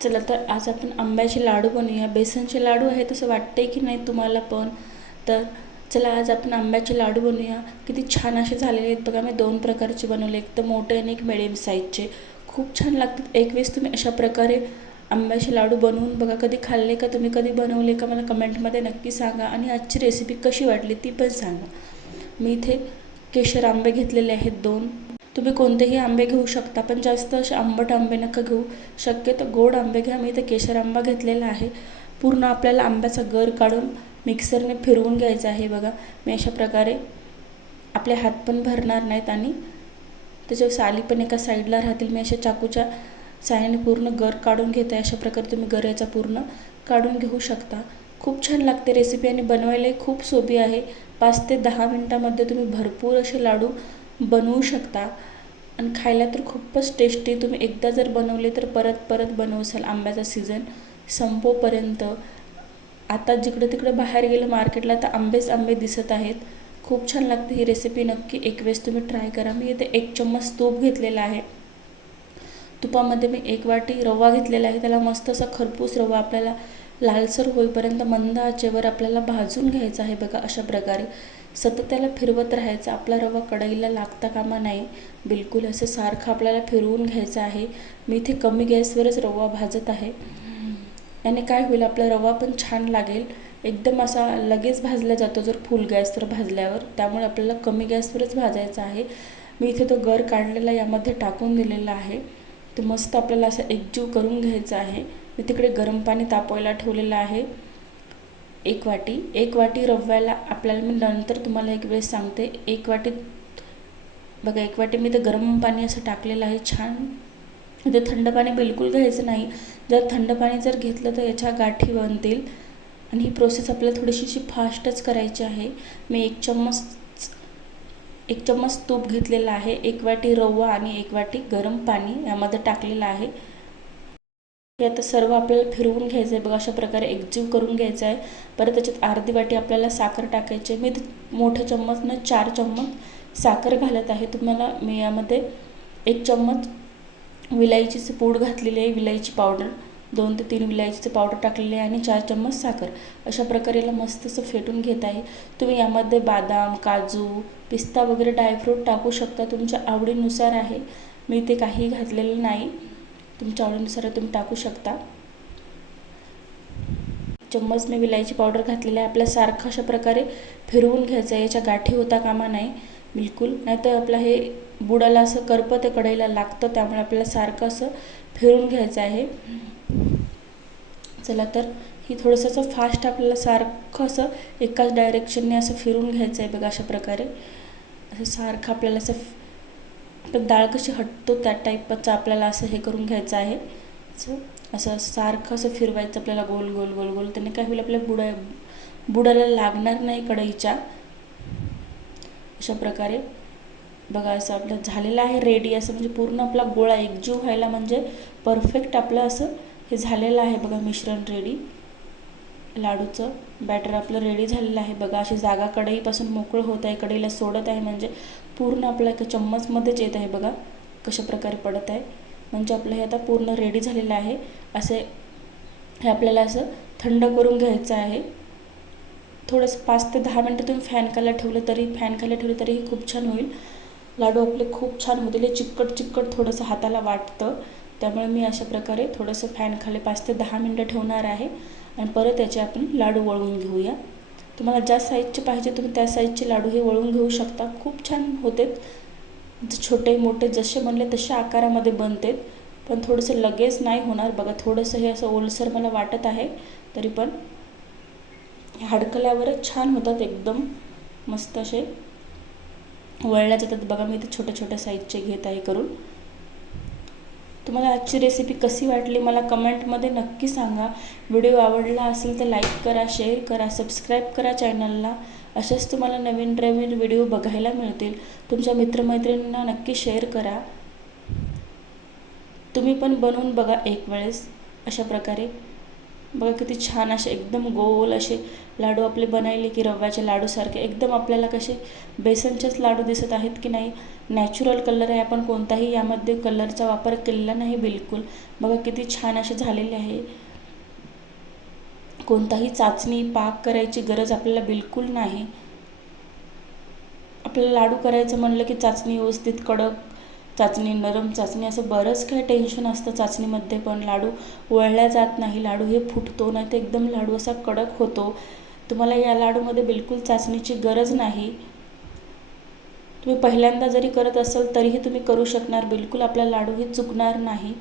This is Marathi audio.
चला तर आज आपण आंब्याचे लाडू बनवूया. बेसनचे लाडू आहे तसं वाटते की नाही तुम्हाला पण? तर चला आज आपण आंब्याचे लाडू बनवूया. किती छान असे झालेले आहेत बघा. मी 2 प्रकारचे बनवले, एक तर मोठे आणि एक मिडियम साईजचे. खूप छान लागतात. एक वेळेस तुम्ही अशा प्रकारे आंब्याचे लाडू बनवून बघा. कधी खाल्ले का तुम्ही? कधी बनवले का? मला कमेंटमध्ये नक्की सांगा. आणि आजची रेसिपी कशी वाटली ती पण सांगा. मी इथे केशर आंबे घेतलेले आहेत 2. तुम्ही कोणतेही आंबे घेऊ शकता, पण जास्त असे आंबट आंबे नका घेऊ. शक्यतो गोड आंबे घ्या. मी इथे केशर आंबा घेतलेला आहे. पूर्ण आपल्याला आंब्याचा गर काढून मिक्सरने फिरवून घ्यायचा आहे बघा. मी अशा प्रकारे आपले हात पण भरणार नाहीत आणि त्याच्या साली पण एका साईडला राहतील. मी अशा चाकूच्या साहाय्याने पूर्ण गर काढून घेते. अशा प्रकारे तुम्ही गर याचा पूर्ण काढून घेऊ शकता. खूप छान लागते रेसिपी आणि बनवायलाही खूप सोपी आहे. 5 ते 10 मिनटामध्ये तुम्ही भरपूर असे लाडू बनवू शकता आणि खायला तर खूपच टेस्टी. तुम्ही एकदा जर बनवले तर परत परत बनवसाल. आंब्याचा सीझन संपोपर्यंत. आता जिकडे तिकडे बाहेर गेलं मार्केटला तर आंबेच आंबे दिसत आहेत. खूप छान लागते ही रेसिपी. नक्की एक वेळेस तुम्ही ट्राय करा. मी इथे 1 चम्मच तूप घेतलेला आहे. तुपामध्ये मी 1 वाटी रवा घेतलेला आहे. त्याला मस्त असा खरपूस रवा आपल्याला लालसर होईपर्यंत मंद आचेवर आपल्याला भाजून घ्यायचा आहे बघा. अशा प्रकारे सतत त्याला फिरवत राहायचं. आपला रवा कढईला लागता कामा नाही. बिलकुल असं सारखं आपल्याला फिरवून घ्यायचं आहे. मी इथे कमी गॅसवरच रवा भाजत आहे. याने काय होईल, आपला रवा पण छान लागेल. एकदम असा लगेच भाजला जातो जर फुल गॅसवर भाजल्यावर. त्यामुळे आपल्याला कमी गॅसवरच भाजायचा आहे. मी इथे तो गर काढलेला यामध्ये टाकून दिलेला आहे. तो मस्त आपल्याला असं एकजीव करून घ्यायचा आहे. मी तिकडे गरम पाणी तापवायला ठेवलेलं आहे. 1 वाटी रव्याला आपल्याला मी नंतर तुम्हाला एक वेळेस सांगते. 1 वाटी बघा, 1 वाटी मी तर गरम पाणी असं टाकलेलं आहे छान. इथे थंड पाणी बिलकुल घ्यायचं नाही. जर थंड पाणी जर घेतलं तर याच्या गाठी बनतील आणि ही प्रोसेस आपल्याला थोडीशी फास्टच करायची आहे. मी 1 चम्मच तूप घेतलेलं आहे. 1 वाटी रवा आणि 1 वाटी गरम पाणी यामध्ये टाकलेलं आहे. हे आता सर्व आपल्याला फिरवून घ्यायचं आहे बघा. अशा प्रकारे एकजीव करून घ्यायचं आहे. परत त्याच्यात अर्धी वाटी आपल्याला साखर टाकायची आहे. मी मोठ्या चम्मचनं 4 चम्मच साखर घालत आहे. तुम्हाला मी यामध्ये 1 चम्मच विलायचीची पूड घातलेली आहे. विलायची पावडर 2 ते 3 विलायचीचं पावडर टाकलेले आहे आणि 4 चम्मच साखर. अशा प्रकारे याला मस्त असं फेटून घेत आहे. तुम्ही यामध्ये बदाम, काजू, पिस्ता वगैरे ड्रायफ्रूट टाकू शकता. तुमच्या आवडीनुसार आहे. मी ते काही घातलेलं नाही. तुमच्या आवडीनुसार तुम्ही टाकू शकता. चम्मच मी विलायची पावडर घातलेली आहे. आपल्याला सारखं अशा प्रकारे फिरवून घ्यायचं आहे. याच्या गाठी होता कामा नाही बिलकुल. नाहीतर आपलं हे बुडाला असं करपं ते कढईला लागतं. त्यामुळे आपल्याला सारखं असं फिरवून घ्यायचं आहे. चला तर ही थोडंसं असं फास्ट आपल्याला सारखं असं एकाच डायरेक्शनने असं फिरवून घ्यायचं आहे बघा. अशा प्रकारे असं सारखं आपल्याला असं आपण डाळ कशी हटतो त्या टाईपचं आपल्याला असं हे करून घ्यायचं आहे. असं सारखं असं फिरवायचं आपल्याला गोल गोल गोल गोल. त्याने काय होईल, आपल्या बुडाला लागणार नाही कढईच्या. अशा प्रकारे बघा असं आपलं झालेलं आहे रेडी. असं म्हणजे पूर्ण आपला गोळा एकजीव व्हायला म्हणजे परफेक्ट आपलं असं हे झालेलं आहे बघा. मिश्रण रेडी. लाडूचं बॅटर आपलं रेडी झालेलं आहे बघा. अशी जागा कढईपासून मोकळं होत आहे. कढईला सोडत आहे म्हणजे पूर्ण आपल्या एका चम्मचमध्येच येत आहे बघा. कशा प्रकारे पडत आहे म्हणजे आपलं हे आता पूर्ण रेडी झालेलं आहे. असे हे आपल्याला असं थंड करून घ्यायचं आहे. थोडंसं 5 ते 10 मिनटं तुम्ही फॅन खाली ठेवलं तरीही खूप छान होईल. लाडू आपले खूप छान होतील. हे चिकट थोडंसं हाताला वाटतं. त्यामुळे मी अशा प्रकारे थोडंसं फॅन खाली 5 ते 10 मिनटं ठेवणार आहे आणि परत याचे आपण लाडू वळवून घेऊया. तुम्हाला ज्या साईजचे पाहिजे तुम्ही त्या साईजचे लाडू हे वळवून घेऊ शकता. खूप छान होते. छोटे मोठे जसे बनले तशा आकारामध्ये बनते. पण थोडंसं लगेच नाही होणार बघा. थोडंसं हे असं ओलसर मला वाटत आहे. तरी पण हडकल्यावरच छान होतात. एकदम मस्त असे वळल्या जातात बघा. मी इथे छोट्या साईजचे घेत आहे करून. तुम्हाला आजची रेसिपी कशी वाटली मला कमेंटमध्ये नक्की सांगा. व्हिडिओ आवडला असेल तर लाईक करा, शेअर करा, सबस्क्राईब करा चॅनलला. अशाच तुम्हाला नवीन व्हिडिओ बघायला मिळतील. तुमच्या मित्रमैत्रिणींना नक्की शेअर करा. तुम्ही पण बनवून बघा एक वेळेस. अशा प्रकारे बघा किती छान असे एकदम गोल असे लाडू आपले बनायले की रव्याच्या लाडूसारखे एकदम आपल्याला कसे बेसनचेच लाडू दिसत आहेत की नाही. नॅचरल कलर आहे, आपण कोणताही यामध्ये कलरचा वापर केलेला नाही बिलकुल. बघा किती छान असे झालेले आहे. कोणताही चाचणी पाक करायची गरज आपल्याला बिलकुल नाही. आपल्याला लाडू करायचं म्हणलं की चाचणी व्यवस्थित कडक चाचणी, नरम चाचणी, असं बरंच काही टेन्शन असतं चाचणीमध्ये. पण लाडू वळल्या जात नाही, लाडू हे फुटतो नाही तर एकदम लाडू असा कडक होतो. तुम्हाला या लाडूमध्ये बिलकुल चाचणीची गरज नाही. तुम्ही पहिल्यांदा जरी करत असाल तरीही तुम्ही करू शकणार, बिलकुल आपला लाडू हे चुकणार नाही.